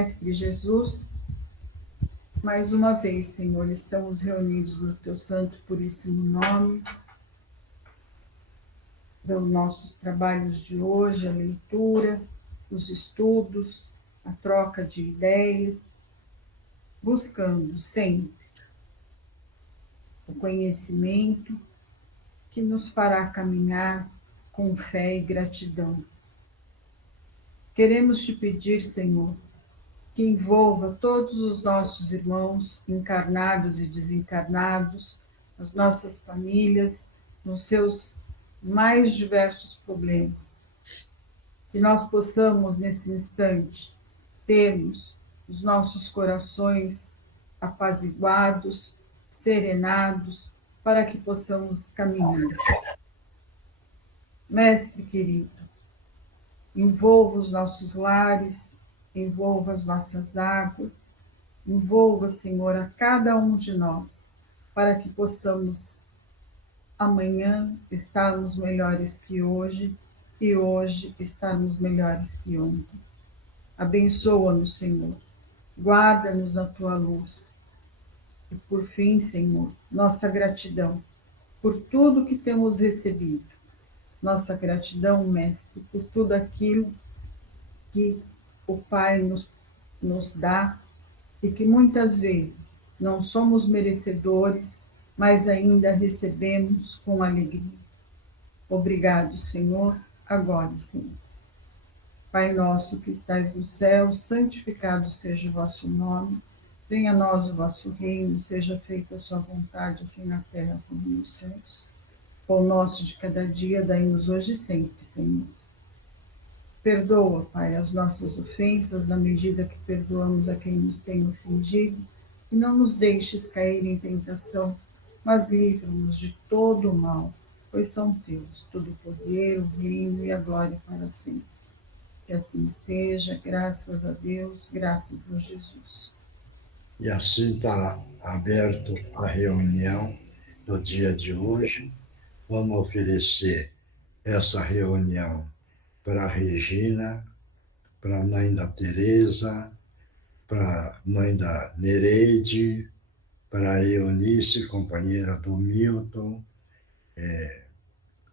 Mestre Jesus, mais uma vez, Senhor, estamos reunidos no Teu santo puríssimo nome, para os nossos trabalhos de hoje, a leitura, os estudos, a troca de ideias, buscando sempre o conhecimento que nos fará caminhar com fé e gratidão. Queremos te pedir, Senhor, que envolva todos os nossos irmãos, encarnados e desencarnados, as nossas famílias, nos seus mais diversos problemas. Que nós possamos, nesse instante, termos os nossos corações apaziguados, serenados, para que possamos caminhar. Mestre querido, envolva os nossos lares, envolva as nossas águas, envolva, Senhor, a cada um de nós, para que possamos amanhã estarmos melhores que hoje e hoje estarmos melhores que ontem. Abençoa-nos, Senhor, guarda-nos na tua luz. E por fim, Senhor, nossa gratidão por tudo que temos recebido. Nossa gratidão, Mestre, por tudo aquilo que o Pai nos dá e que muitas vezes não somos merecedores, mas ainda recebemos com alegria. Obrigado, Senhor, agora sim. Pai nosso que estais no céu, santificado seja o vosso nome. Venha a nós o vosso reino, seja feita a sua vontade, assim na terra como nos céus. Pão nosso de cada dia, dai-nos hoje e sempre, Senhor. Perdoa, Pai, as nossas ofensas, na medida que perdoamos a quem nos tem ofendido, e não nos deixes cair em tentação, mas livra-nos de todo o mal, pois são teus todo o poder, o reino e a glória para sempre. Que assim seja, graças a Deus, graças a Jesus. E assim está aberto a reunião do dia de hoje. Vamos oferecer essa reunião para a Regina, para a mãe da Tereza, para a mãe da Nereide, para a Eunice, companheira do Milton,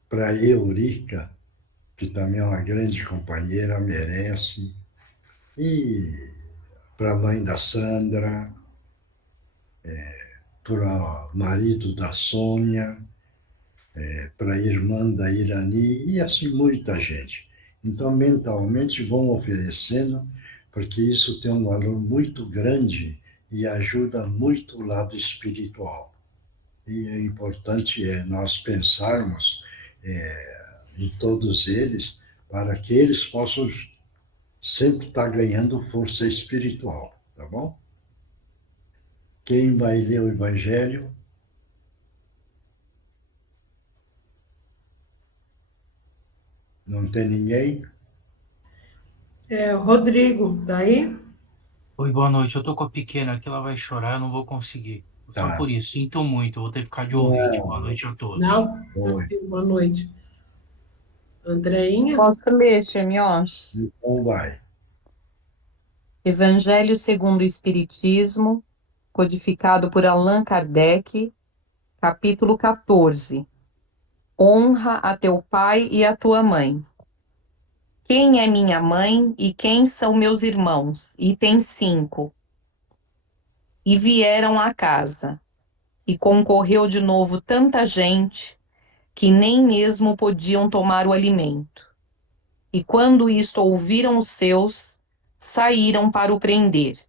para a Eurica, que também é uma grande companheira, merece, e para a mãe da Sandra, para o marido da Sônia, para a irmã da Irani, e assim muita gente. Então, mentalmente, vão oferecendo, porque isso tem um valor muito grande e ajuda muito o lado espiritual. E é importante nós pensarmos em todos eles, para que eles possam sempre estar ganhando força espiritual, tá bom? Quem vai ler o Evangelho? Não tem ninguém? Rodrigo, daí? Oi, boa noite. Eu tô com a pequena aqui, ela vai chorar, eu não vou conseguir. Só Tá. por isso, sinto muito, eu vou ter que ficar de ouvinte. Boa Não, noite a todos. Não? foi. Boa noite. Andreinha? Posso ler, Xemiós? Então vai. Evangelho segundo o Espiritismo, codificado por Allan Kardec, capítulo 14. Honra a teu pai e a tua mãe. Quem é minha mãe e quem são meus irmãos? Item 5. E vieram à casa, e concorreu de novo tanta gente, que nem mesmo podiam tomar o alimento. E quando isto ouviram os seus, saíram para o prender,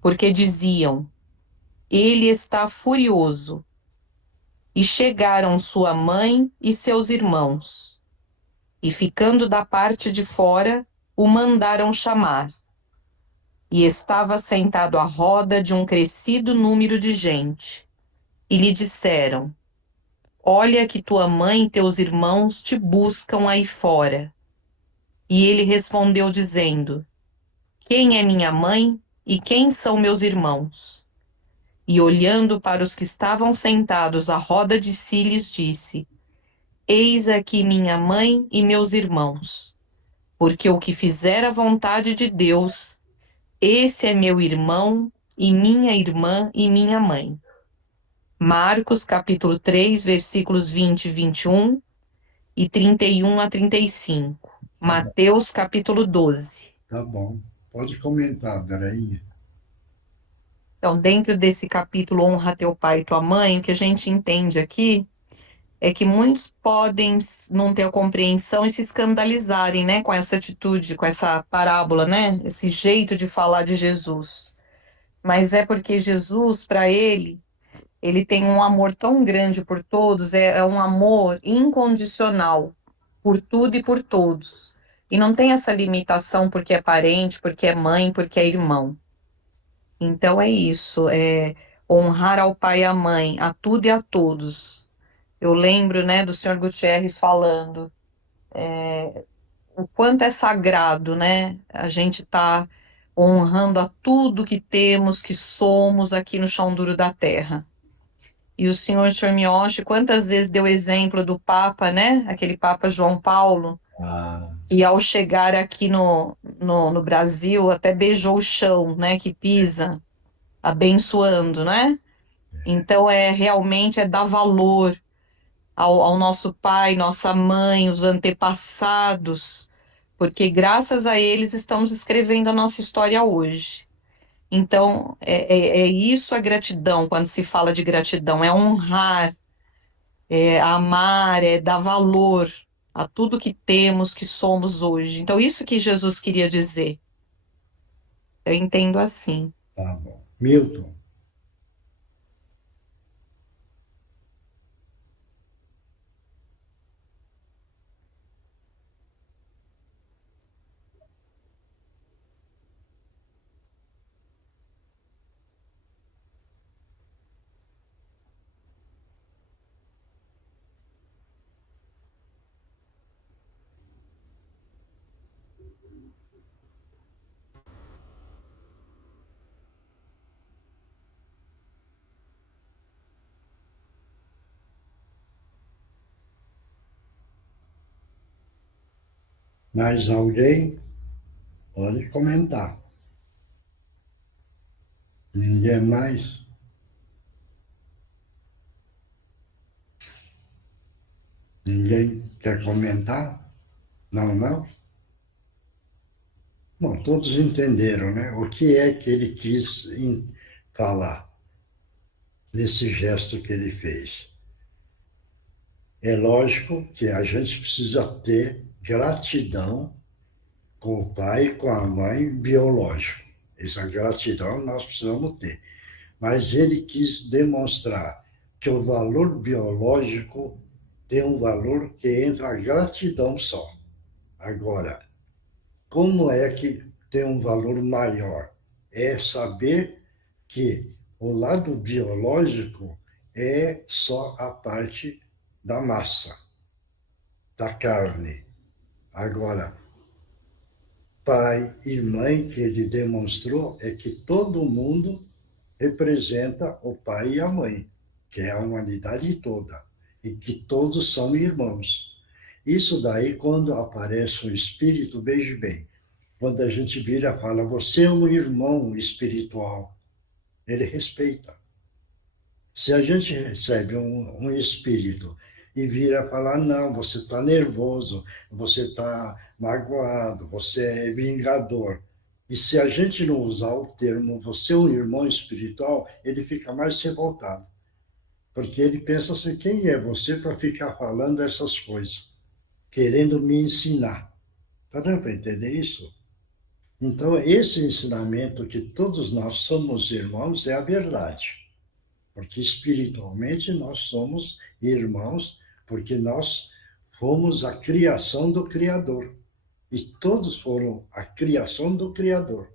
porque diziam: ele está furioso. E chegaram sua mãe e seus irmãos, e ficando da parte de fora, o mandaram chamar. E estava sentado à roda de um crescido número de gente. E lhe disseram: olha que tua mãe e teus irmãos te buscam aí fora. E ele respondeu dizendo: quem é minha mãe e quem são meus irmãos? E olhando para os que estavam sentados à roda de si, lhes disse: eis aqui minha mãe e meus irmãos, porque o que fizer a vontade de Deus, Esse é meu irmão e minha irmã e minha mãe. Marcos, capítulo 3, versículos 20 e 21 e 31 a 35. Tá bom, Mateus, capítulo 12. tá bom. Pode comentar, Darainha. Então, dentro desse capítulo Honra teu pai e tua mãe, o que a gente entende aqui é que muitos podem não ter a compreensão e se escandalizarem, né, com essa atitude, com essa parábola, né, esse jeito de falar de Jesus. Mas é porque Jesus, para ele tem um amor tão grande por todos, é um amor incondicional por tudo e por todos. E não tem essa limitação porque é parente, porque é mãe, porque é irmão. Então é isso, é honrar ao pai e à mãe, a tudo e a todos. Eu lembro, né, do senhor Gutierrez falando o quanto é sagrado, né? A gente tá honrando a tudo que temos, que somos aqui no chão duro da terra. E o senhor Miyoshi, quantas vezes deu exemplo do Papa, né? Aquele Papa João Paulo, Ah, e ao chegar aqui no Brasil, até beijou o chão, né? Que pisa, abençoando, né? Então, realmente é dar valor ao nosso pai, nossa mãe, os antepassados, porque graças a eles estamos escrevendo a nossa história hoje. Então, é isso a gratidão, quando se fala de gratidão, é honrar, é amar, é dar valor a tudo que temos, que somos hoje. Então, isso que Jesus queria dizer. Eu entendo assim. tá bom. Milton, mais alguém? Pode comentar. Ninguém mais? Ninguém quer comentar? Não, não? Bom, todos entenderam, né? O que é que ele quis falar nesse gesto que ele fez. É lógico que a gente precisa ter gratidão com o pai e com a mãe biológico. Essa gratidão nós precisamos ter. Mas ele quis demonstrar que o valor biológico tem um valor que entra a gratidão só. Agora, como é que tem um valor maior? É saber que o lado biológico é só a parte da massa, da carne. Agora, pai e mãe que ele demonstrou é que todo mundo representa o pai e a mãe, que é a humanidade toda, e que todos são irmãos. Isso daí, quando aparece o espírito, veja bem, quando a gente vira e fala, você é um irmão espiritual, ele respeita. Se a gente recebe um espírito e vira e fala, não, você está nervoso, você está magoado, você é vingador. E se a gente não usar o termo, você é um irmão espiritual, ele fica mais revoltado. Porque ele pensa assim, quem é você para ficar falando essas coisas? Querendo me ensinar. Está dando para entender isso? Então, esse ensinamento que todos nós somos irmãos é a verdade. Porque espiritualmente nós somos irmãos, porque nós fomos a criação do Criador. E todos foram a criação do Criador.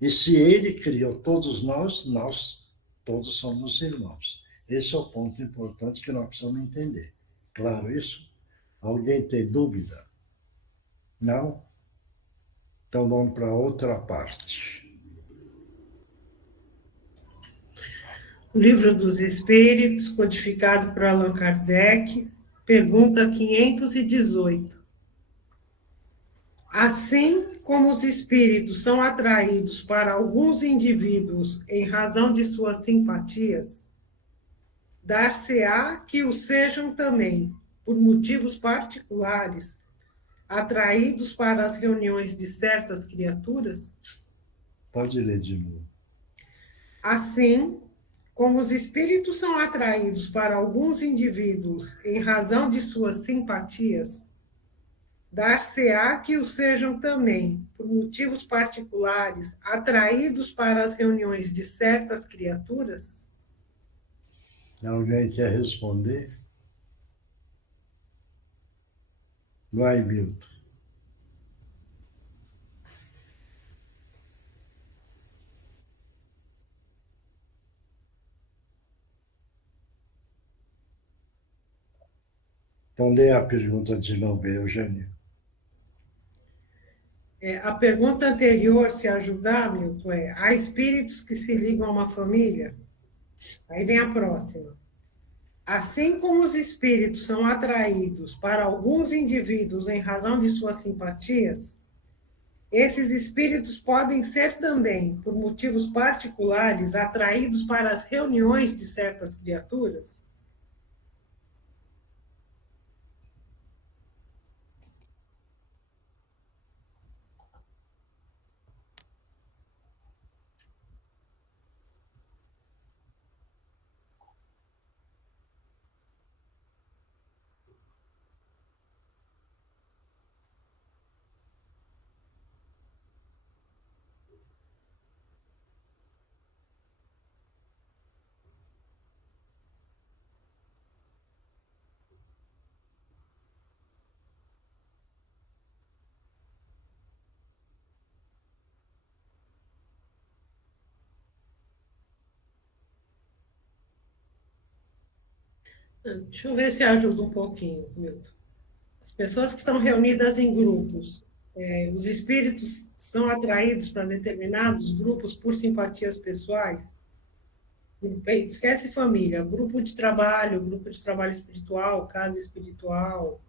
E se ele criou todos nós todos somos irmãos. Esse é o ponto importante que nós precisamos entender. Claro isso? Alguém tem dúvida? Não? Então vamos para outra parte. O Livro dos Espíritos, codificado por Allan Kardec, pergunta 518. Assim como os espíritos são atraídos para alguns indivíduos em razão de suas simpatias, dar-se-á que o sejam também, por motivos particulares, atraídos para as reuniões de certas criaturas? Pode ler de novo. Assim, como os espíritos são atraídos para alguns indivíduos em razão de suas simpatias, dar-se-á que o sejam também, por motivos particulares, atraídos para as reuniões de certas criaturas? Alguém quer responder? Vai, Milton. Então, lê a pergunta de novo, Eugênio. A pergunta anterior, se ajudar, Milton, há espíritos que se ligam a uma família? Aí vem a próxima. Assim como os espíritos são atraídos para alguns indivíduos em razão de suas simpatias, esses espíritos podem ser também, por motivos particulares, atraídos para as reuniões de certas criaturas? Deixa eu ver se ajuda um pouquinho, Milton. As pessoas que estão reunidas em grupos, os espíritos são atraídos para determinados grupos por simpatias pessoais? Esquece família, grupo de trabalho espiritual, casa espiritual.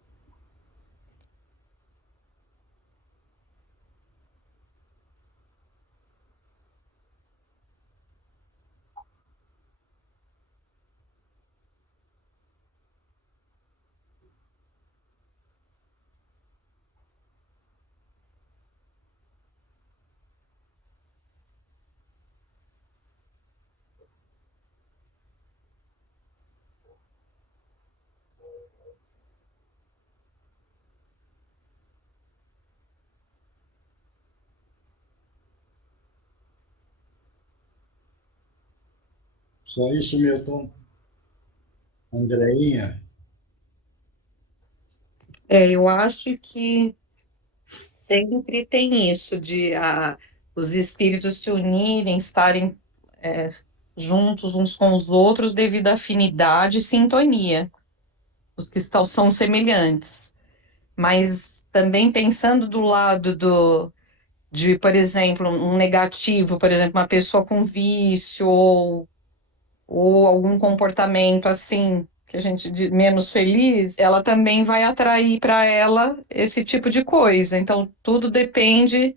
Só isso, Milton? Andreinha? Eu acho que sempre tem isso de os espíritos se unirem, estarem é, juntos uns com os outros devido à afinidade e sintonia, os que são semelhantes. Mas também pensando do lado de, por exemplo, um negativo, por exemplo, uma pessoa com vício ou algum comportamento assim que a gente menos feliz, ela também vai atrair para ela esse tipo de coisa. Então, tudo depende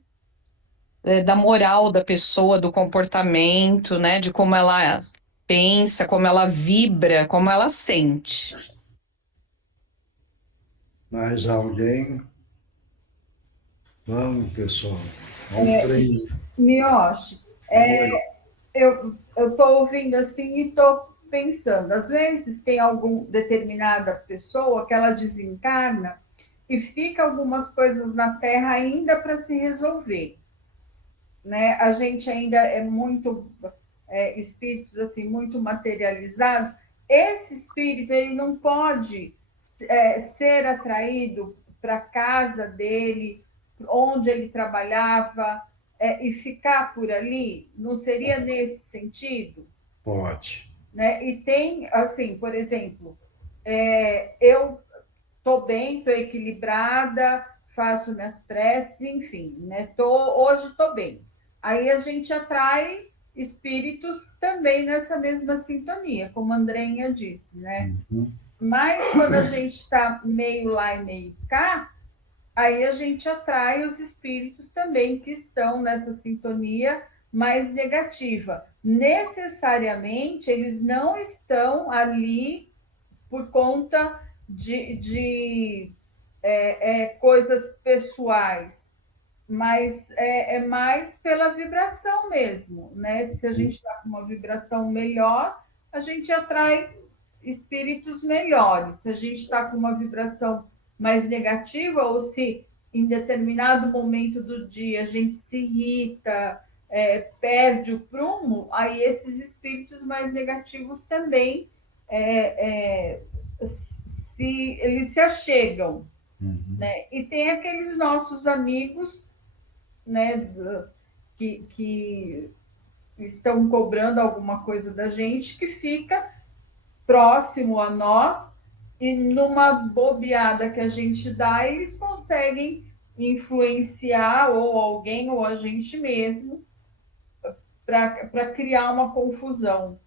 da moral da pessoa, do comportamento, né, de como ela pensa, como ela vibra, como ela sente. Mais alguém? Vamos, pessoal. Vamos treinar. Mioche, Oi. eu estou ouvindo assim e estou pensando, às vezes tem alguma determinada pessoa que ela desencarna e fica algumas coisas na Terra ainda para se resolver, né? A gente ainda é muito espíritos assim muito materializados. Esse espírito ele não pode ser atraído para a casa dele, onde ele trabalhava, e ficar por ali? Não seria nesse sentido? Pode. Né? E tem, assim, por exemplo, eu estou bem, estou equilibrada, faço minhas preces, enfim, né? Hoje estou bem. Aí a gente atrai espíritos também nessa mesma sintonia, como a Andreinha disse, né? Uhum. Mas quando a gente está meio lá e meio cá, aí a gente atrai os espíritos também que estão nessa sintonia mais negativa. Necessariamente, eles não estão ali por conta de coisas pessoais, mas é mais pela vibração mesmo, né? Se a gente está com uma vibração melhor, a gente atrai espíritos melhores. Se a gente está com uma vibração mais negativa, ou se em determinado momento do dia a gente se irrita, perde o prumo, aí esses espíritos mais negativos também eles se achegam. Né? E tem aqueles nossos amigos, né, que estão cobrando alguma coisa da gente, que fica próximo a nós, e numa bobeada que a gente dá, eles conseguem influenciar ou alguém ou a gente mesmo para criar uma confusão.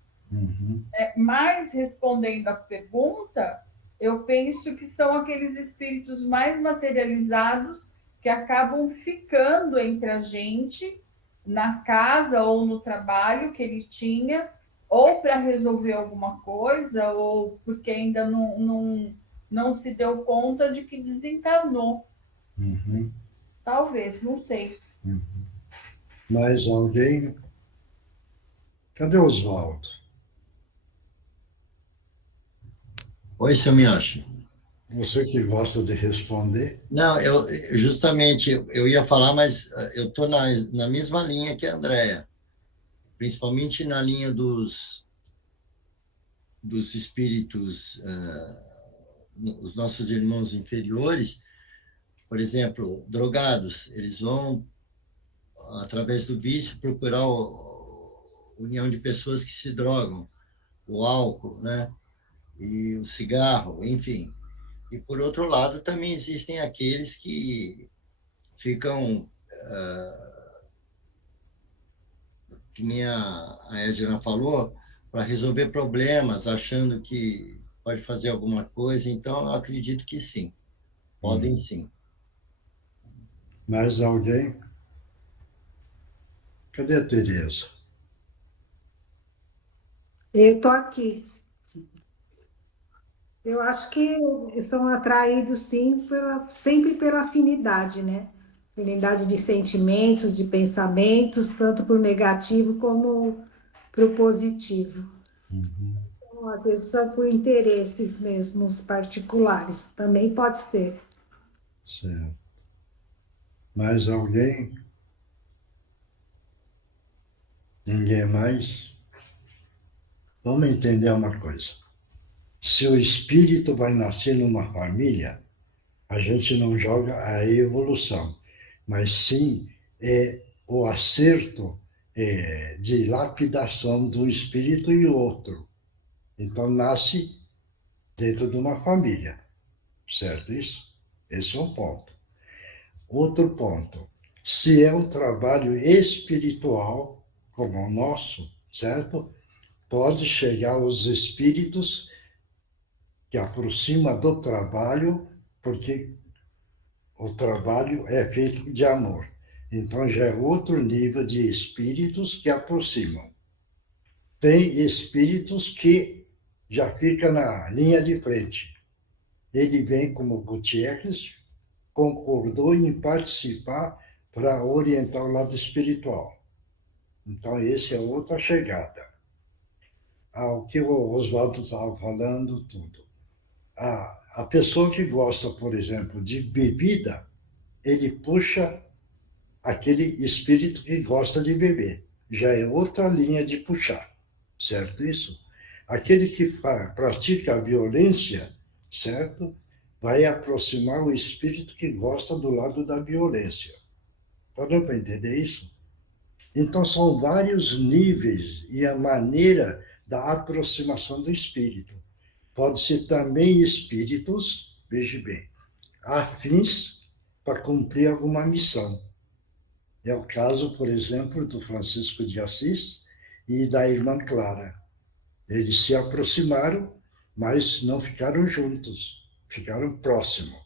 Mas, respondendo à pergunta, eu penso que são aqueles espíritos mais materializados que acabam ficando entre a gente, na casa ou no trabalho que ele tinha, ou para resolver alguma coisa, ou porque ainda não se deu conta de que desencarnou. Talvez, não sei. Mais alguém? Cadê o Oswaldo? Oi, seu Miyoshi. Você que gosta de responder. Não, justamente eu ia falar, mas eu estou na mesma linha que a Andrea, principalmente na linha dos espíritos, os nossos irmãos inferiores. Por exemplo, drogados, eles vão, através do vício, procurar a união de pessoas que se drogam, o álcool, né? E o cigarro, enfim. E, por outro lado, também existem aqueles que ficam, que nem a Edna falou, para resolver problemas, achando que pode fazer alguma coisa. Então, eu acredito que sim, podem sim. Mais alguém? Cadê a Tereza? Eu estou aqui. Eu acho que são atraídos, sim, sempre pela afinidade, né? Afinidade de sentimentos, de pensamentos, tanto para o negativo como para o positivo. Então, às vezes são por interesses mesmo particulares, também pode ser. Certo. Mais alguém? Ninguém mais? Vamos entender uma coisa. Se o espírito vai nascer numa família, a gente não joga a evolução, mas sim o acerto de lapidação do espírito e outro. Então, nasce dentro de uma família, certo isso? Esse é um ponto. Outro ponto, se é um trabalho espiritual, como o nosso, certo? Pode chegar os espíritos que aproximam do trabalho, porque o trabalho é feito de amor. Então já é outro nível de espíritos que aproximam. Tem espíritos que já ficam na linha de frente. Ele vem como Gutierrez, concordou em participar para orientar o lado espiritual. Então, esse é outra chegada. O que o Oswaldo estava falando, tudo. A pessoa que gosta, por exemplo, de bebida, ele puxa aquele espírito que gosta de beber. Já é outra linha de puxar, certo isso? Aquele que pratica a violência, certo? Vai aproximar o espírito que gosta do lado da violência. Está dando para entender isso? Então, são vários níveis e a maneira da aproximação do espírito. Pode ser também espíritos, veja bem, afins para cumprir alguma missão. É o caso, por exemplo, do Francisco de Assis e da irmã Clara. Eles se aproximaram, mas não ficaram juntos, ficaram próximos.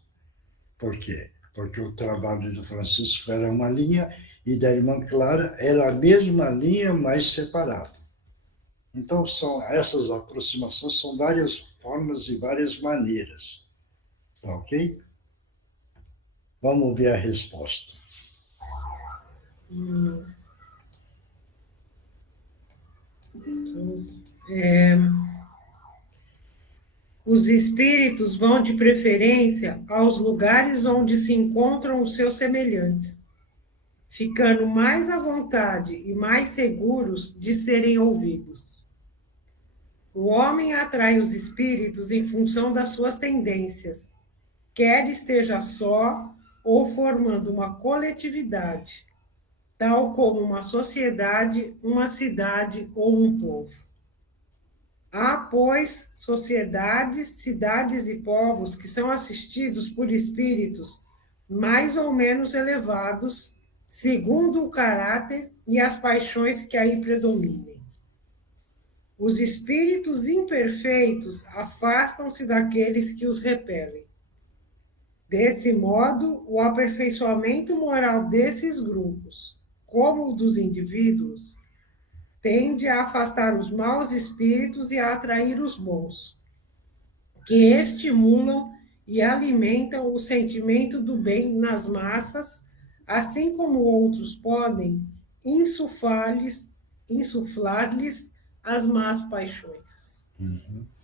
Por quê? porque o trabalho do Francisco era uma linha e da irmã Clara era a mesma linha, mas separada. Então, essas aproximações são várias formas e várias maneiras. Tá ok? Vamos ver a resposta. Os espíritos vão de preferência aos lugares onde se encontram os seus semelhantes, ficando mais à vontade e mais seguros de serem ouvidos. O homem atrai os espíritos em função das suas tendências, quer esteja só ou formando uma coletividade, tal como uma sociedade, uma cidade ou um povo. Há, pois, sociedades, cidades e povos que são assistidos por espíritos mais ou menos elevados, segundo o caráter e as paixões que aí predominem. Os espíritos imperfeitos afastam-se daqueles que os repelem. Desse modo, o aperfeiçoamento moral desses grupos, como o dos indivíduos, tende a afastar os maus espíritos e a atrair os bons, que estimulam e alimentam o sentimento do bem nas massas, assim como outros podem insuflar-lhes as más paixões.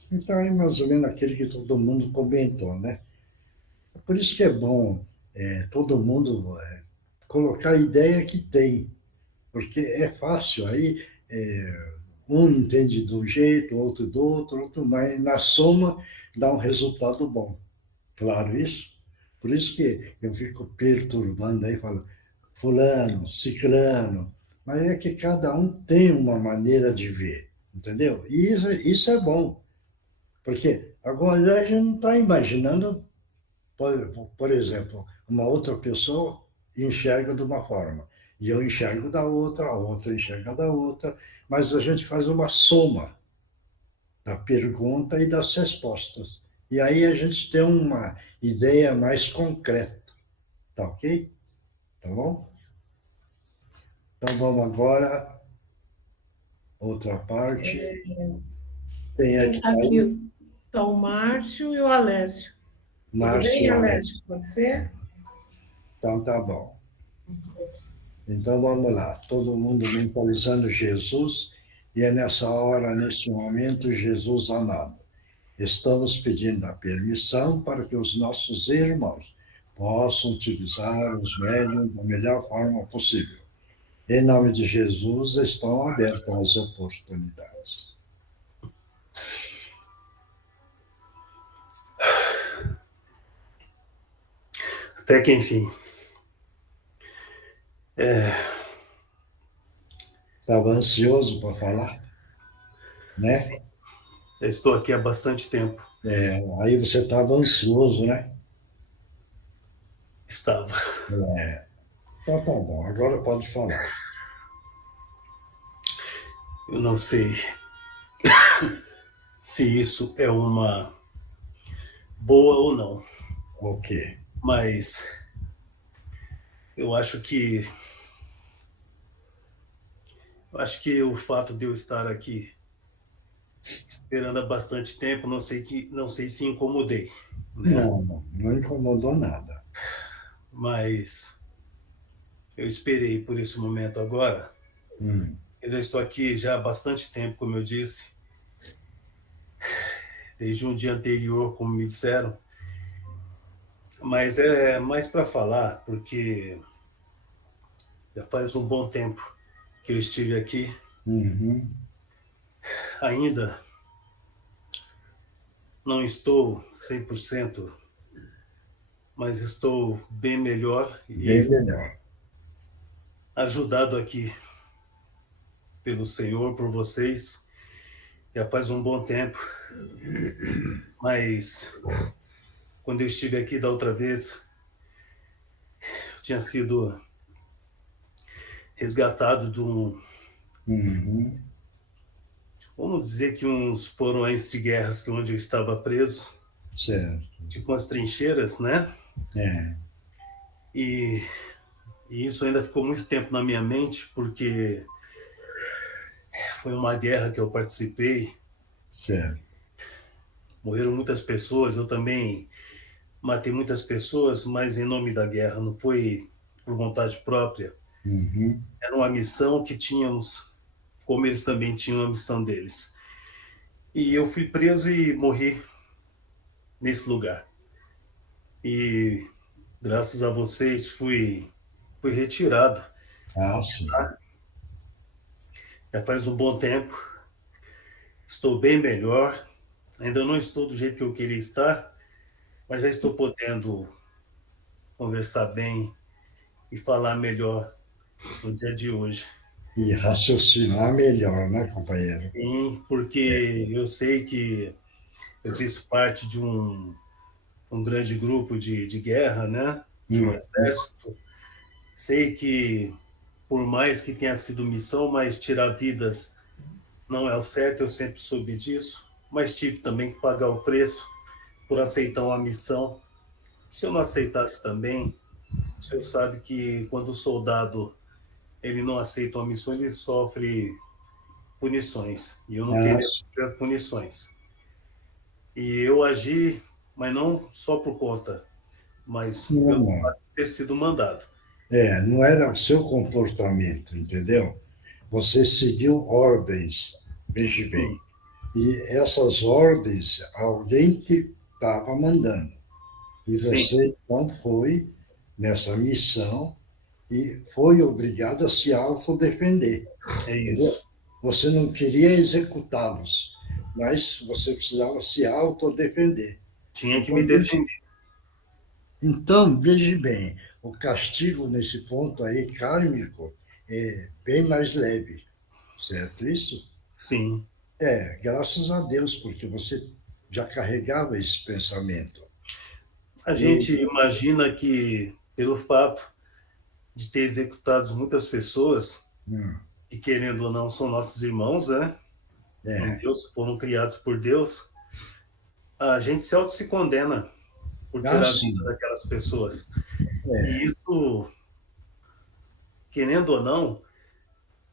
Então, é mais ou menos aquele que todo mundo comentou, né? Por isso que é bom todo mundo colocar a ideia que tem, porque é fácil. Aí um entende de um jeito, outro do outro, mas na soma dá um resultado bom. Claro isso? Por isso que eu fico perturbando aí, falando fulano, ciclano, mas é que cada um tem uma maneira de ver, entendeu? E isso é bom, porque agora a gente não está imaginando, por exemplo, uma outra pessoa enxerga de uma forma, e eu enxergo da outra, a outra enxerga da outra, mas a gente faz uma soma da pergunta e das respostas. E aí a gente tem uma ideia mais concreta. Tá ok? Tá bom? Então vamos agora, outra parte. Tem aqui, Aqui está o Márcio e o Alessio. Tudo Márcio bem, e Alessio? Alessio. Pode ser? Então tá bom. Então vamos lá, todo mundo mentalizando Jesus, e é nessa hora, nesse momento, Jesus amado. Estamos pedindo a permissão para que os nossos irmãos possam utilizar os médiuns da melhor forma possível. Em nome de Jesus, estão abertas as oportunidades. Até que enfim. Estava ansioso para falar, né? Sim. Eu estou aqui há bastante tempo. Aí você estava ansioso, né? Estava. Então tá bom, agora pode falar. Eu não sei se isso é uma boa ou não. O quê? Mas eu acho que o fato de eu estar aqui esperando há bastante tempo, não sei se incomodei. Né? Não incomodou nada. Mas eu esperei por esse momento agora. Eu já estou aqui já há bastante tempo, como eu disse, desde um dia anterior, como me disseram. Mas é mais para falar, porque já faz um bom tempo que eu estive aqui. Ainda não estou 100%, mas estou bem melhor Bem melhor. Ajudado aqui pelo Senhor, por vocês, já faz um bom tempo. Mas quando eu estive aqui da outra vez, eu tinha sido resgatado de vamos dizer que uns porões de guerras onde eu estava preso. Certo. Tipo umas trincheiras, né? E, e isso ainda ficou muito tempo na minha mente, porque foi uma guerra que eu participei, Certo. morreram muitas pessoas, eu também matei muitas pessoas, mas em nome da guerra, não foi por vontade própria. Uhum. Era uma missão que tínhamos, como eles também tinham a missão deles. E eu fui preso e morri nesse lugar. E graças a vocês fui retirado. Ah, sim. Já faz um bom tempo, estou bem melhor. Ainda não estou do jeito que eu queria estar, mas já estou podendo conversar bem e falar melhor no dia de hoje. E raciocinar melhor, né, companheiro? Sim, porque eu sei que eu fiz parte de um grande grupo de guerra, né? De um Hum. exército. Sei que, por mais que tenha sido missão, mas tirar vidas não é o certo, eu sempre soube disso, mas tive também que pagar o preço por aceitar uma missão. Se eu não aceitasse também, o senhor sabe que quando o soldado ele não aceita uma missão, ele sofre punições, e eu não Ah, queria sofrer as punições. E eu agi, mas não só por conta, mas pelo não. fato de ter sido mandado. Não era o seu comportamento, entendeu? Você seguiu ordens, veja bem. Sim, E essas ordens, alguém que estava mandando. E sim, você então foi nessa missão e foi obrigado a se autodefender, é entendeu? isso. Você não queria executá-los, mas você precisava se autodefender. Tinha que me Então, defender. então, veja bem, o castigo nesse ponto aí, kármico, é bem mais leve, certo isso? Sim. Graças a Deus, porque você já carregava esse pensamento. A E, gente imagina que, pelo fato de ter executado muitas pessoas, hum, que querendo ou não são nossos irmãos, né? Em é, Deus, foram criados por Deus, a gente se condena por tirar a vida assim, daquelas pessoas. é, E isso, querendo ou não,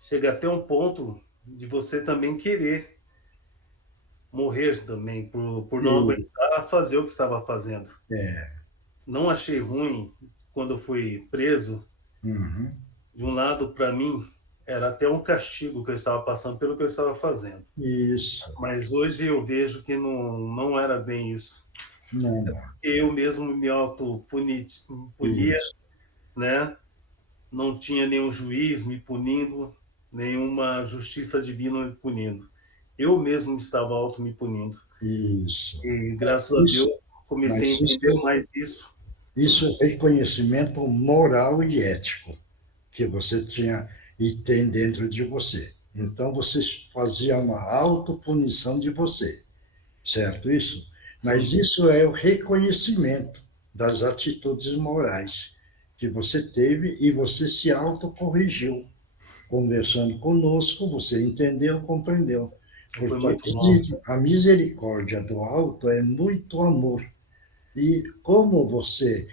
chega até um ponto de você também querer morrer também, por não e, aguentar fazer o que estava fazendo. é, Não achei ruim quando eu fui preso. uhum, De um lado, para mim, era até um castigo que eu estava passando pelo que eu estava fazendo. isso, Mas hoje eu vejo que não era bem isso. não, Eu mesmo me auto-punia, isso, né? Não tinha nenhum juiz me punindo, nenhuma justiça divina me punindo. Eu mesmo estava auto me punindo. isso, E graças a Deus isso, comecei a mas entender mais isso. isso é reconhecimento moral e ético que você tinha e tem dentro de você. Então, você fazia uma autopunição de você, certo isso? Mas Sim, isso é o reconhecimento das atitudes morais que você teve e você se autocorrigiu. Conversando conosco, você entendeu, compreendeu. foi Porque muito bom. a misericórdia do alto é muito amor. E como você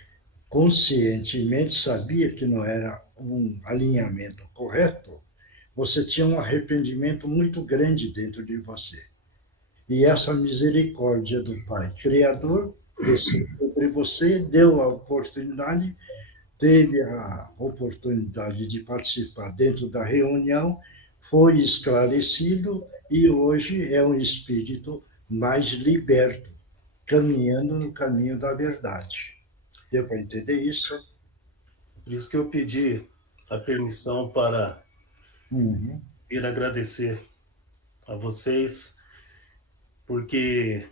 conscientemente sabia que não era um alinhamento correto, você tinha um arrependimento muito grande dentro de você. E essa misericórdia do Pai Criador desceu sobre você, deu a oportunidade, teve a oportunidade de participar dentro da reunião, foi esclarecido e hoje é um espírito mais liberto, caminhando no caminho da verdade. Deu para entender isso? Por isso que eu pedi a permissão para Uhum, ir agradecer a vocês, porque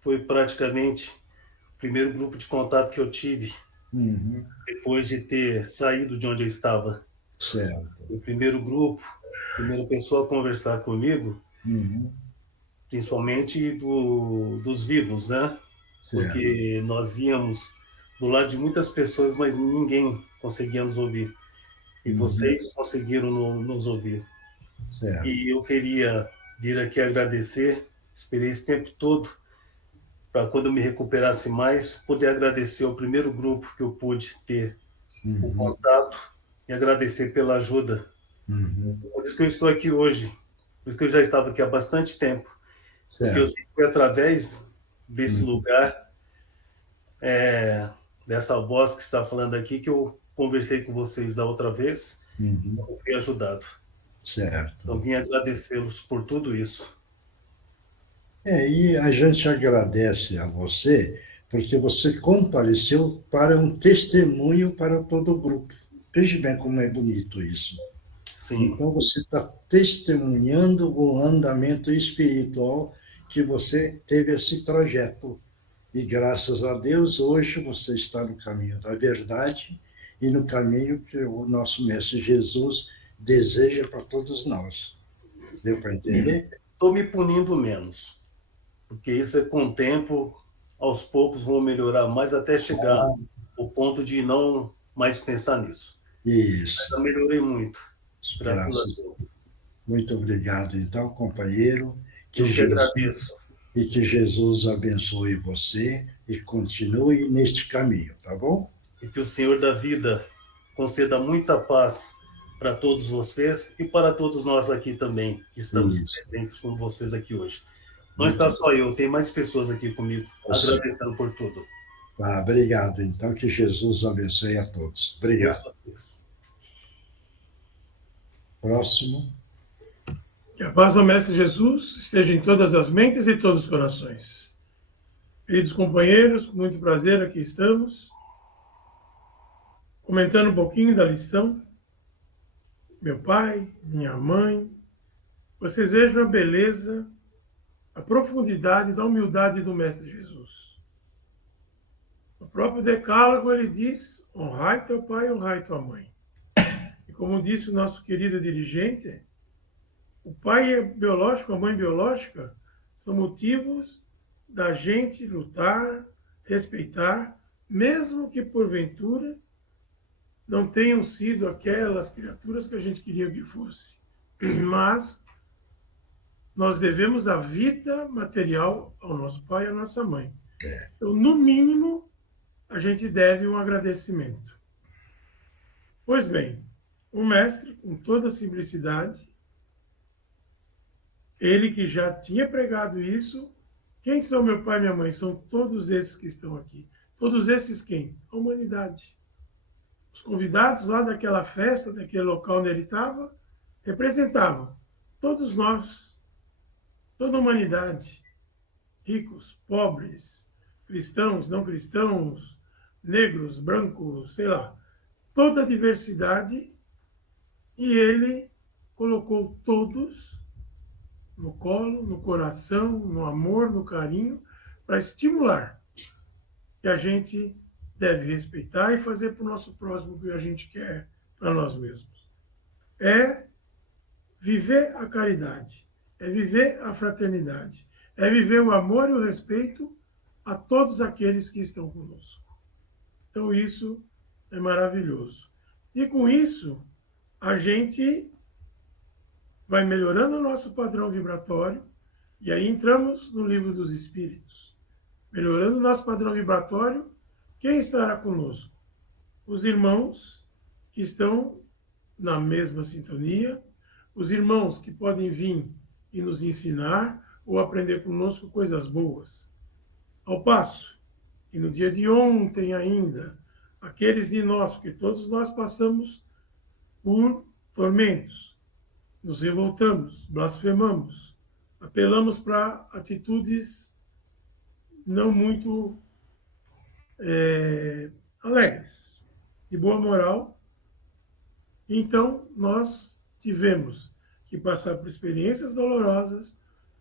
foi praticamente o primeiro grupo de contato que eu tive uhum, depois de ter saído de onde eu estava. certo. O primeiro grupo, a primeira pessoa a conversar comigo, Uhum, principalmente dos vivos, né? certo. Porque nós íamos do lado de muitas pessoas, mas ninguém conseguia nos ouvir. E Uhum, vocês conseguiram nos ouvir. certo. E eu queria vir aqui agradecer, esperei esse tempo todo para quando eu me recuperasse mais, poder agradecer ao primeiro grupo que eu pude ter o contato e agradecer pela ajuda. Por isso que eu estou aqui hoje, por isso que eu já estava aqui há bastante tempo, porque eu sei que foi através desse lugar, dessa voz que está falando aqui, que eu conversei com vocês da outra vez, eu fui ajudado. Certo. Então, vim agradecê-los por tudo isso. E a gente agradece a você, porque você compareceu para um testemunho para todo o grupo. Veja bem como é bonito isso. Sim. Então, você está testemunhando o andamento espiritual que você teve esse trajeto. E, graças a Deus, hoje você está no caminho da verdade e no caminho que o nosso Mestre Jesus deseja para todos nós. Deu para entender? Estou me punindo menos, porque isso é com o tempo, aos poucos vou melhorar mais até chegar ao ponto de não mais pensar nisso. Isso. Mas eu melhorei muito, graças a Deus. Muito obrigado, então, companheiro. Eu que agradeço. E que Jesus abençoe você e continue neste caminho, tá bom? E que o Senhor da vida conceda muita paz para todos vocês e para todos nós aqui também, que estamos presentes com vocês aqui hoje. Não está só eu, tem mais pessoas aqui comigo, agradecendo por tudo. Obrigado, então, que Jesus abençoe a todos. Obrigado. Próximo. Que a paz do Mestre Jesus esteja em todas as mentes e todos os corações. Queridos companheiros, com muito prazer aqui estamos, comentando um pouquinho da lição. Meu pai, minha mãe, vocês vejam a beleza, a profundidade da humildade do Mestre Jesus. No próprio Decálogo ele diz: honrai teu pai, honrai tua mãe. E como disse o nosso querido dirigente, o pai biológico, a mãe biológica, são motivos da gente lutar, respeitar, mesmo que porventura não tenham sido aquelas criaturas que a gente queria que fosse. Mas nós devemos a vida material ao nosso pai e à nossa mãe. Então, no mínimo, a gente deve um agradecimento. Pois bem, o mestre, com toda a simplicidade, ele que já tinha pregado isso, quem são meu pai e minha mãe? São todos esses que estão aqui. Todos esses quem? A humanidade. Os convidados lá daquela festa, daquele local onde ele estava, representavam todos nós, toda a humanidade, ricos, pobres, cristãos, não cristãos, negros, brancos, sei lá, toda a diversidade, e ele colocou todos no colo, no coração, no amor, no carinho, para estimular que a gente deve respeitar e fazer para o nosso próximo o que a gente quer para nós mesmos. É viver a caridade, é viver a fraternidade, é viver o amor e o respeito a todos aqueles que estão conosco. Então isso é maravilhoso. E com isso, a gente vai melhorando o nosso padrão vibratório, e aí entramos no Livro dos Espíritos. Melhorando o nosso padrão vibratório, quem estará conosco? Os irmãos que estão na mesma sintonia, os irmãos que podem vir e nos ensinar ou aprender conosco coisas boas. Ao passo que no dia de ontem ainda, aqueles de nós, porque todos nós passamos por tormentos, nos revoltamos, blasfemamos, apelamos para atitudes não muito alegres, de boa moral. Então, nós tivemos que passar por experiências dolorosas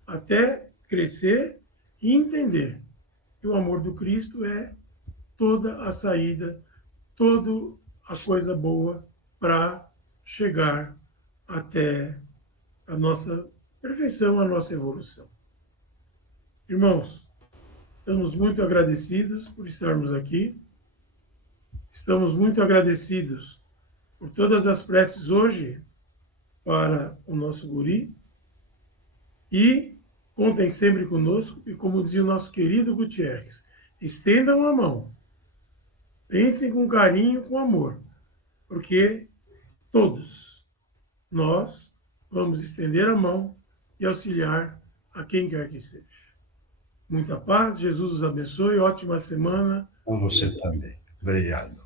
até crescer e entender que o amor do Cristo é toda a saída, toda a coisa boa para chegar até a nossa perfeição, a nossa evolução. Irmãos, estamos muito agradecidos por estarmos aqui. Estamos muito agradecidos por todas as preces hoje para o nosso guri. E Contem sempre conosco e, como dizia o nosso querido Gutierrez, estendam a mão. Pensem com carinho, com amor, porque todos nós vamos estender a mão e auxiliar a quem quer que seja. Muita paz, Jesus os abençoe, ótima semana. Com você também. Obrigado.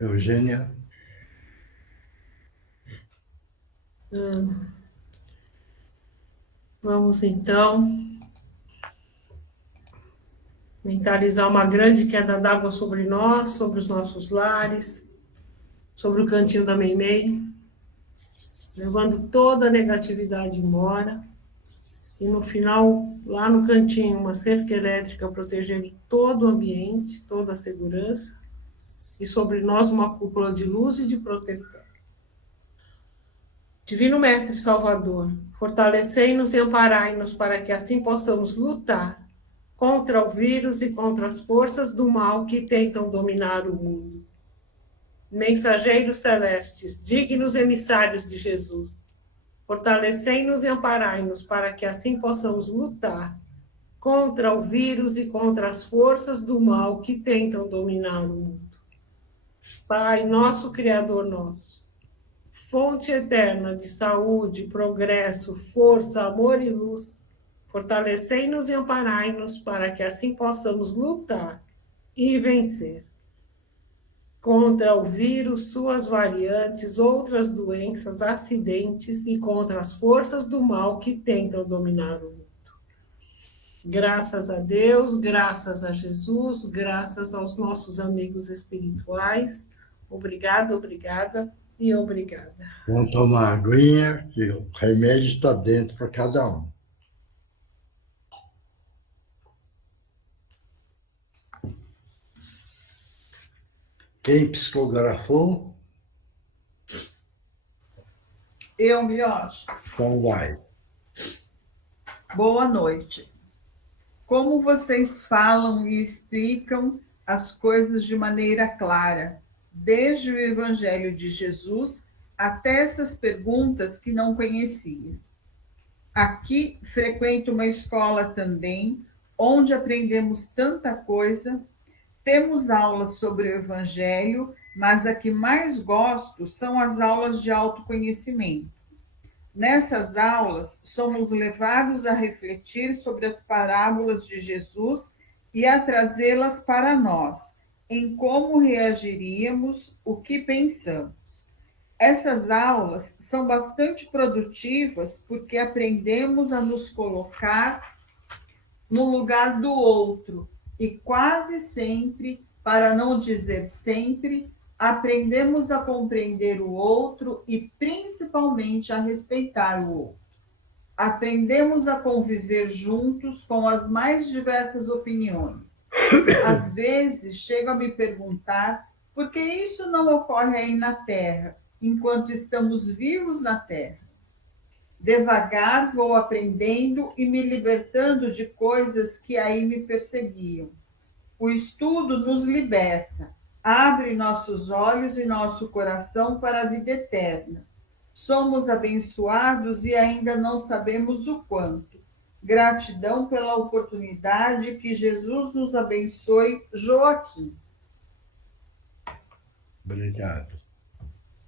Eugênia? Vamos então mentalizar uma grande queda d'água sobre nós, sobre os nossos lares, sobre o cantinho da Meimei, levando toda a negatividade embora. E no final, lá no cantinho, uma cerca elétrica protegendo todo o ambiente, toda a segurança, e sobre nós uma cúpula de luz e de proteção. Divino Mestre Salvador, fortalecei-nos e amparai-nos para que assim possamos lutar contra o vírus e contra as forças do mal que tentam dominar o mundo. Mensageiros celestes, dignos emissários de Jesus, fortalecei-nos e amparai-nos para que assim possamos lutar contra o vírus e contra as forças do mal que tentam dominar o mundo. Pai, nosso Criador nosso, fonte eterna de saúde, progresso, força, amor e luz, fortalecei-nos e amparai-nos para que assim possamos lutar e vencer contra o vírus, suas variantes, outras doenças, acidentes e contra as forças do mal que tentam dominar o mundo. Graças a Deus, graças a Jesus, graças aos nossos amigos espirituais. Obrigada, obrigada e obrigada. Vamos tomar aguinha, que o remédio está dentro para cada um. Quem psicografou? Eu, Mioche. Então vai. Boa noite. Como vocês falam e explicam as coisas de maneira clara, desde o Evangelho de Jesus até essas perguntas que não conhecia. Aqui frequento uma escola também, onde aprendemos tanta coisa. Temos aulas sobre o Evangelho, mas a que mais gosto são as aulas de autoconhecimento. Nessas aulas, somos levados a refletir sobre as parábolas de Jesus e a trazê-las para nós, em como reagiríamos, o que pensamos. Essas aulas são bastante produtivas porque aprendemos a nos colocar no lugar do outro e quase sempre, para não dizer sempre, aprendemos a compreender o outro e principalmente a respeitar o outro. Aprendemos a conviver juntos com as mais diversas opiniões. Às vezes, chego a me perguntar por que isso não ocorre aí na Terra, enquanto estamos vivos na Terra. Devagar vou aprendendo e me libertando de coisas que aí me perseguiam. O estudo nos liberta, abre nossos olhos e nosso coração para a vida eterna. Somos abençoados e ainda não sabemos o quanto. Gratidão pela oportunidade, que Jesus nos abençoe. Joaquim. Obrigado.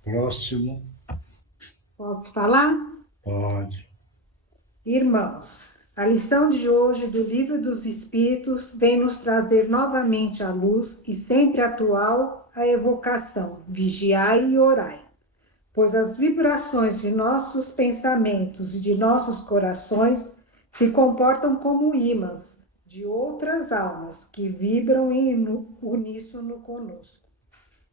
Próximo. Posso falar? Pode. Irmãos, a lição de hoje do Livro dos Espíritos vem nos trazer novamente à luz e sempre atual a evocação: vigiai e orai, pois as vibrações de nossos pensamentos e de nossos corações se comportam como ímãs de outras almas que vibram em uníssono conosco.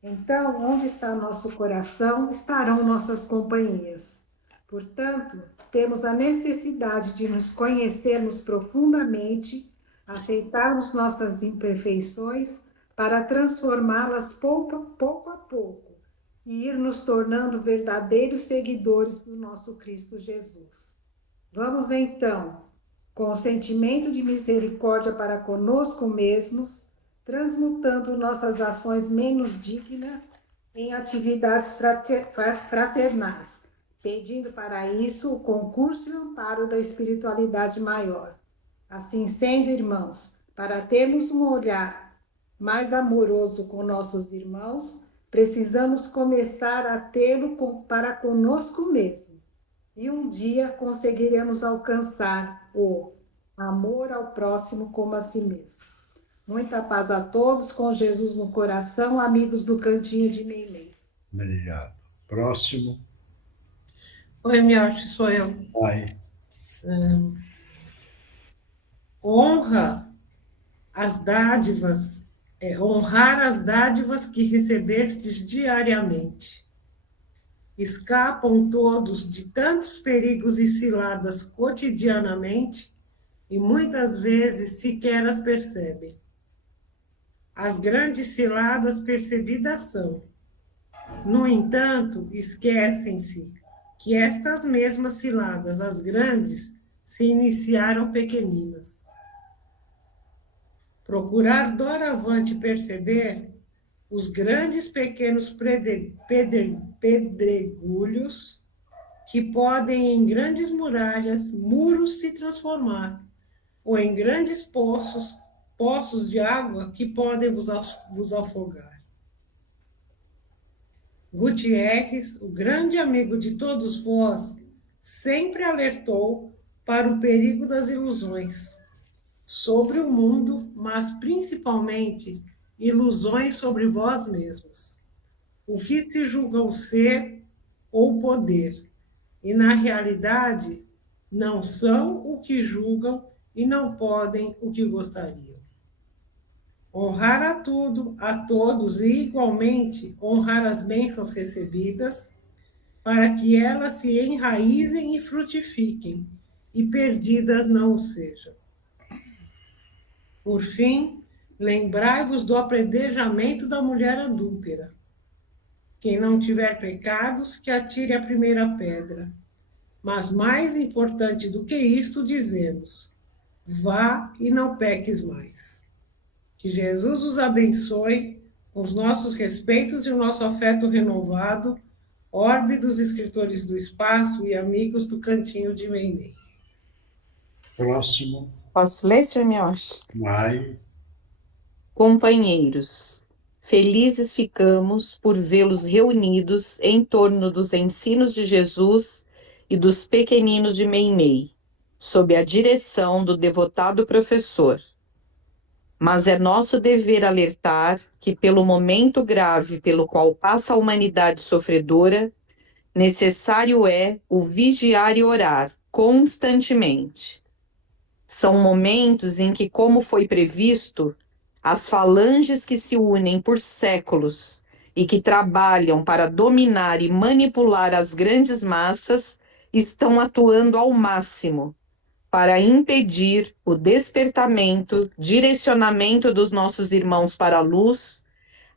Então, onde está nosso coração, estarão nossas companhias. Portanto, temos a necessidade de nos conhecermos profundamente, aceitarmos nossas imperfeições para transformá-las pouco a pouco e ir nos tornando verdadeiros seguidores do nosso Cristo Jesus. Vamos então, com o sentimento de misericórdia para conosco mesmos, transmutando nossas ações menos dignas em atividades fraternais, pedindo para isso o concurso e o amparo da espiritualidade maior. Assim sendo, irmãos, para termos um olhar mais amoroso com nossos irmãos, precisamos começar a tê-lo para conosco mesmo. E um dia conseguiremos alcançar o amor ao próximo como a si mesmo. Muita paz a todos, com Jesus no coração, amigos do Cantinho de Meimei. Obrigado. Próximo. Oi, Mioche, sou eu. Vai. Honrar as dádivas que recebestes diariamente. Escapam todos de tantos perigos e ciladas cotidianamente e muitas vezes sequer as percebem. As grandes ciladas percebidas são. No entanto, esquecem-se que estas mesmas ciladas, as grandes, se iniciaram pequeninas. Procurar doravante perceber os grandes pequenos pedregulhos que podem em grandes muralhas, muros se transformar, ou em grandes poços de água que podem vos afogar. Gutierrez, o grande amigo de todos vós, sempre alertou para o perigo das ilusões sobre o mundo, mas principalmente ilusões sobre vós mesmos, o que se julgam ser ou poder, e na realidade não são o que julgam e não podem o que gostariam. Honrar a tudo, a todos e igualmente honrar as bênçãos recebidas, para que elas se enraizem e frutifiquem, e perdidas não o sejam. Por fim, lembrai-vos do apedrejamento da mulher adúltera. Quem não tiver pecados, que atire a primeira pedra. Mas mais importante do que isto, dizemos: vá e não peques mais. Que Jesus os abençoe, com os nossos respeitos e o nosso afeto renovado, orbe dos escritores do espaço e amigos do Cantinho de Meimei. Próximo. Posso ler, Sr. Mioche? Vai. Companheiros, felizes ficamos por vê-los reunidos em torno dos ensinos de Jesus e dos pequeninos de Meimei, sob a direção do devotado professor. Mas é nosso dever alertar que, pelo momento grave pelo qual passa a humanidade sofredora, necessário é o vigiar e orar constantemente. São momentos em que, como foi previsto, as falanges que se unem por séculos e que trabalham para dominar e manipular as grandes massas estão atuando ao máximo para impedir o despertamento, direcionamento dos nossos irmãos para a luz,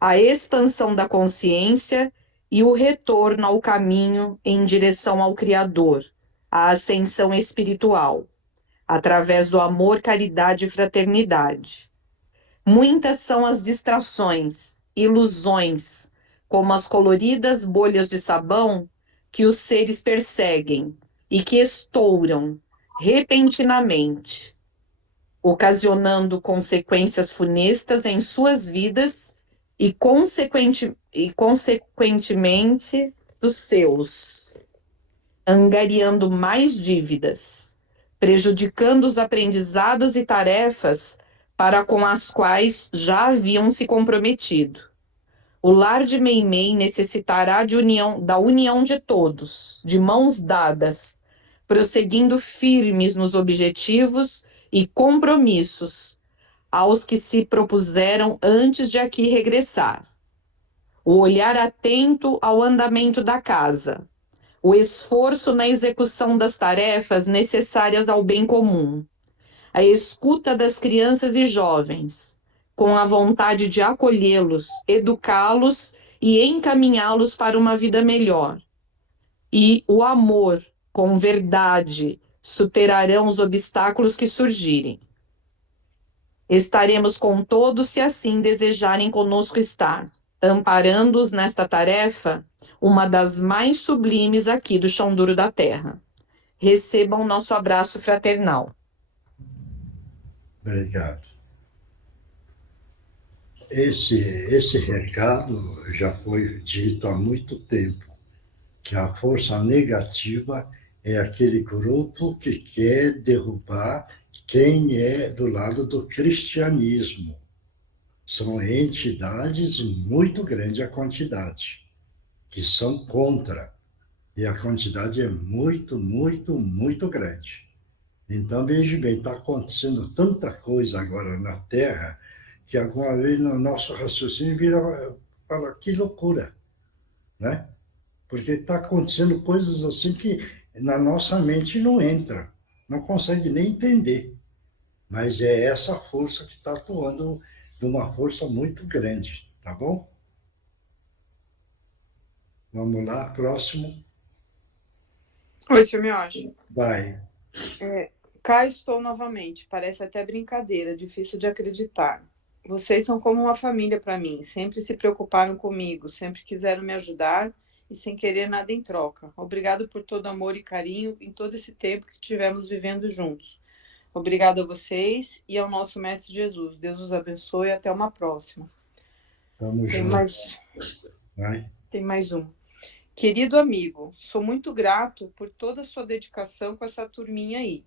a expansão da consciência e o retorno ao caminho em direção ao Criador, a ascensão espiritual, através do amor, caridade e fraternidade. Muitas são as distrações, ilusões, como as coloridas bolhas de sabão que os seres perseguem e que estouram repentinamente, ocasionando consequências funestas em suas vidas e consequentemente dos seus, angariando mais dívidas, prejudicando os aprendizados e tarefas para com as quais já haviam se comprometido. O lar de Meimei necessitará da união de todos, de mãos dadas, prosseguindo firmes nos objetivos e compromissos aos que se propuseram antes de aqui regressar. O olhar atento ao andamento da casa, o esforço na execução das tarefas necessárias ao bem comum, a escuta das crianças e jovens, com a vontade de acolhê-los, educá-los e encaminhá-los para uma vida melhor. E o amor, com verdade, superarão os obstáculos que surgirem. Estaremos com todos se assim desejarem conosco estar. amparando-os nesta tarefa, uma das mais sublimes aqui do chão duro da terra. Recebam nosso abraço fraternal. Obrigado. Esse recado já foi dito há muito tempo, que a força negativa é aquele grupo que quer derrubar quem é do lado do cristianismo. São entidades muito grande a quantidade, que são contra. E a quantidade é muito, muito, muito grande. Então, veja bem, está acontecendo tanta coisa agora na Terra, que alguma vez no nosso raciocínio fala, que loucura, né? Porque está acontecendo coisas assim que na nossa mente não entra, não consegue nem entender. Mas é essa força que está atuando de uma força muito grande, tá bom? Vamos lá, próximo. Oi, senhor Miotti. Vai. Cá estou novamente. Parece até brincadeira, difícil de acreditar. Vocês são como uma família para mim. Sempre se preocuparam comigo, sempre quiseram me ajudar e sem querer nada em troca. Obrigado por todo amor e carinho em todo esse tempo que tivemos vivendo juntos. Obrigado a vocês e ao nosso Mestre Jesus. Deus os abençoe e até uma próxima. Tamo Tem junto. Vai. Tem mais um. Querido amigo, sou muito grato por toda a sua dedicação com essa turminha aí.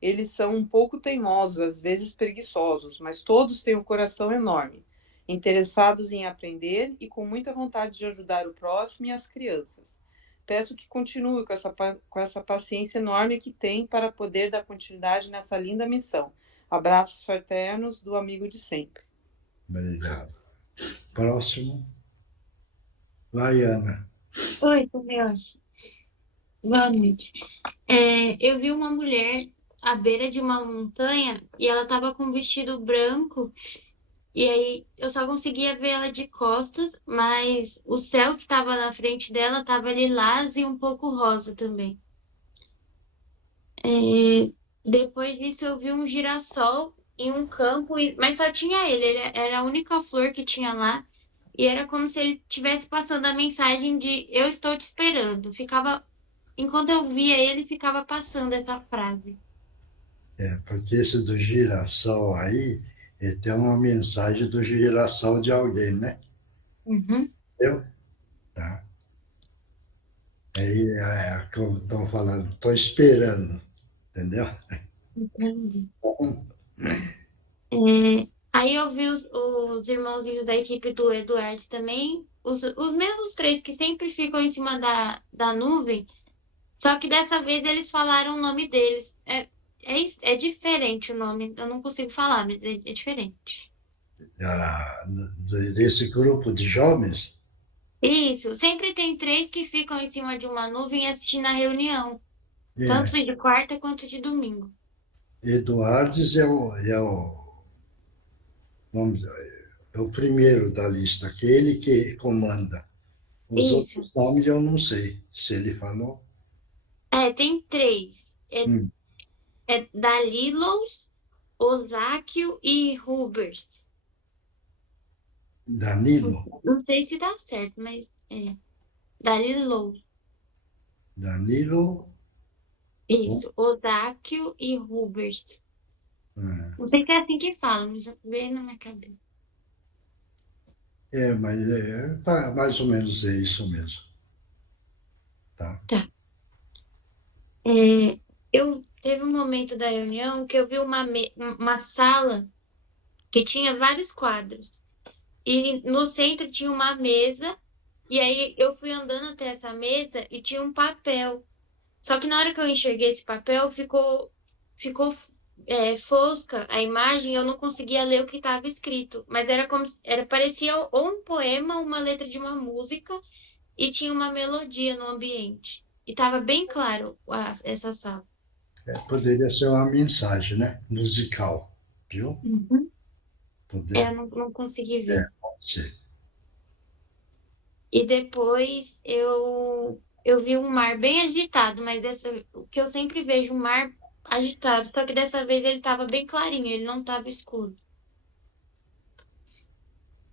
Eles são um pouco teimosos, às vezes preguiçosos, mas todos têm um coração enorme, interessados em aprender e com muita vontade de ajudar o próximo e as crianças. Peço que continue com essa paciência enorme que tem para poder dar continuidade nessa linda missão. Abraços fraternos do amigo de sempre. Obrigado. Próximo. Vai, Ana. Oi, Tobias. Boa noite. Eu vi uma mulher à beira de uma montanha e ela estava com um vestido branco e aí eu só conseguia ver ela de costas, mas o céu que estava na frente dela estava lilás e um pouco rosa também. Depois disso eu vi um girassol em um campo, mas só tinha ele era a única flor que tinha lá. E era como se ele estivesse passando a mensagem de eu estou te esperando. Enquanto eu via ele, ficava passando essa frase. Porque esse do girassol aí, tem uma mensagem do girassol de alguém, né? Uhum. Entendeu? Tá. Aí, como estão falando, estou esperando, entendeu? Entendi. Aí eu vi os irmãozinhos da equipe do Eduardo também, os mesmos três que sempre ficam em cima da nuvem, só que dessa vez eles falaram o nome deles. É diferente o nome, eu não consigo falar, mas é diferente. Desse grupo de jovens? Isso, sempre tem três que ficam em cima de uma nuvem assistindo a reunião, tanto de quarta quanto de domingo. Eduardes vamos dizer, é o primeiro da lista, aquele que comanda. Os Isso. outros nomes eu não sei se ele falou. Tem três. Dalilos, Osáquio e Hubers. Danilo? Não sei se dá certo, mas Dalilos. Danilo? Isso, Osáquio e Hubers. Não sei se é assim que fala, mas veio na minha cabeça. Mas tá, mais ou menos é isso mesmo. Tá. Teve um momento da reunião que eu vi uma sala que tinha vários quadros. E no centro tinha uma mesa, e aí eu fui andando até essa mesa e tinha um papel. Só que na hora que eu enxerguei esse papel, ficou fosca a imagem, eu não conseguia ler o que estava escrito. Mas parecia ou um poema, ou uma letra de uma música, e tinha uma melodia no ambiente. E estava bem claro essa sala. Poderia ser uma mensagem, né? Musical, viu? Uhum. Eu não consegui ver. Pode ser. E depois eu vi um mar bem agitado, mas o que eu sempre vejo um mar agitado, só que dessa vez ele estava bem clarinho, ele não estava escuro.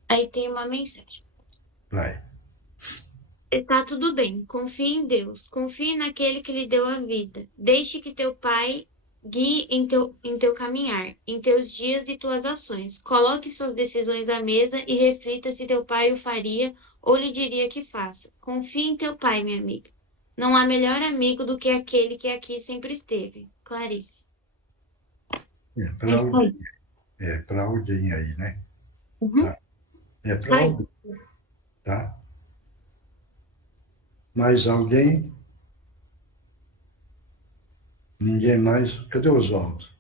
Aí tem uma mensagem. Vai. Está tudo bem. Confie em Deus. Confie naquele que lhe deu a vida. Deixe que teu Pai guie em teu caminhar, em teus dias e tuas ações. Coloque suas decisões à mesa e reflita se teu pai o faria ou lhe diria que faça. Confie em teu pai, minha amiga. Não há melhor amigo do que aquele que aqui sempre esteve. Clarice. Para alguém, para alguém aí, né? Uhum. Tá. É para alguém, tá? Mais alguém? Ninguém mais? Cadê os outros?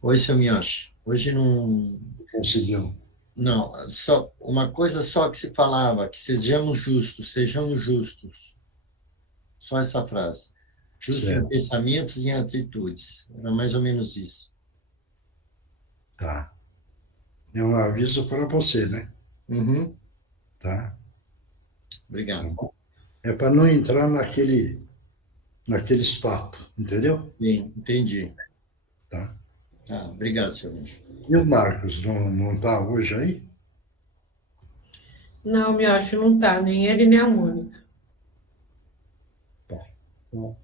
Oi, seu Miyoshi. Hoje não Conseguiu. Não, só uma coisa só que se falava, que sejamos justos, sejamos justos. Só essa frase. Justo em pensamentos e em atitudes. Era mais ou menos isso. Tá. É um aviso para você, né? Uhum. Tá? Obrigado. É para não entrar naqueles papos, entendeu? Sim, entendi. Tá. Tá, obrigado, senhor Miyoshi. E o Marcos não está hoje aí? Não, Miyoshi, não está, nem ele nem a Mônica. Tá. Bom.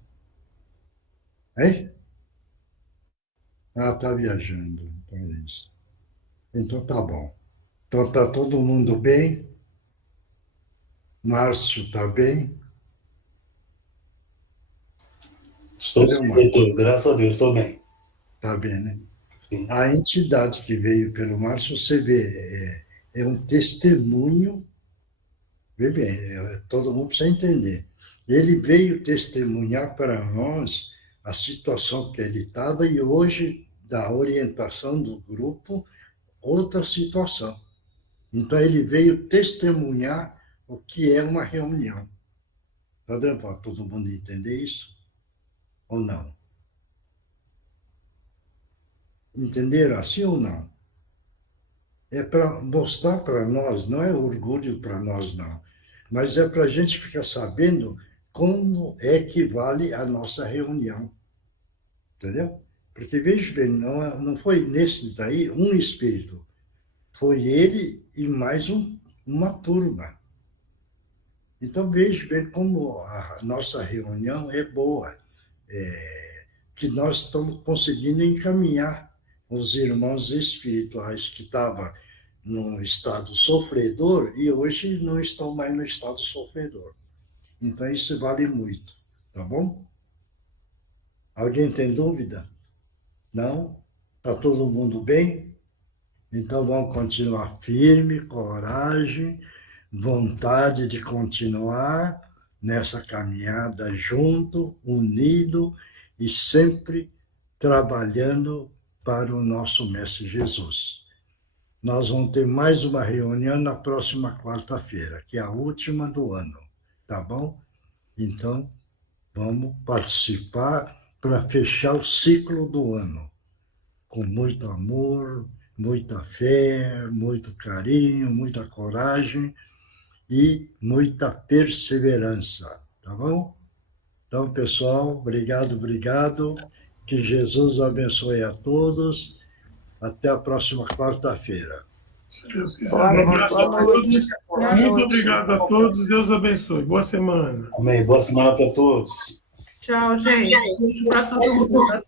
Hein? Ah, está viajando. Então é isso. Então tá bom. Então tá todo mundo bem? Márcio está bem? Estou sim, doutor. Graças a Deus, estou bem. Está bem, né? Sim. A entidade que veio pelo Márcio, você vê, é um testemunho. Vê bem, todo mundo precisa entender. Ele veio testemunhar para nós a situação que ele estava e hoje, da orientação do grupo, outra situação. Então, ele veio testemunhar o que é uma reunião. Está dando para todo mundo entender isso? Ou não? Entenderam assim ou não? É para mostrar para nós, não é orgulho para nós, não, mas é para a gente ficar sabendo como é que vale a nossa reunião. Entendeu? Porque, veja bem, não foi nesse daí um espírito, foi ele e mais uma turma. Então, veja bem como a nossa reunião é boa, que nós estamos conseguindo encaminhar os irmãos espirituais que estavam no estado sofredor e hoje não estão mais no estado sofredor. Então, isso vale muito, tá bom? Alguém tem dúvida? Não? Está todo mundo bem? Então, vamos continuar firme, coragem, vontade de continuar nessa caminhada junto, unido e sempre trabalhando para o nosso Mestre Jesus. Nós vamos ter mais uma reunião na próxima quarta-feira, que é a última do ano, tá bom? Então, vamos participar para fechar o ciclo do ano, com muito amor, muita fé, muito carinho, muita coragem e muita perseverança, tá bom? Então, pessoal, obrigado. Que Jesus abençoe a todos. Até a próxima quarta-feira. Se Deus quiser. Um abraço a todos. Muito obrigado a todos. Deus abençoe. Boa semana. Amém. Boa semana para todos. Tchau, gente. Beijo para todo mundo.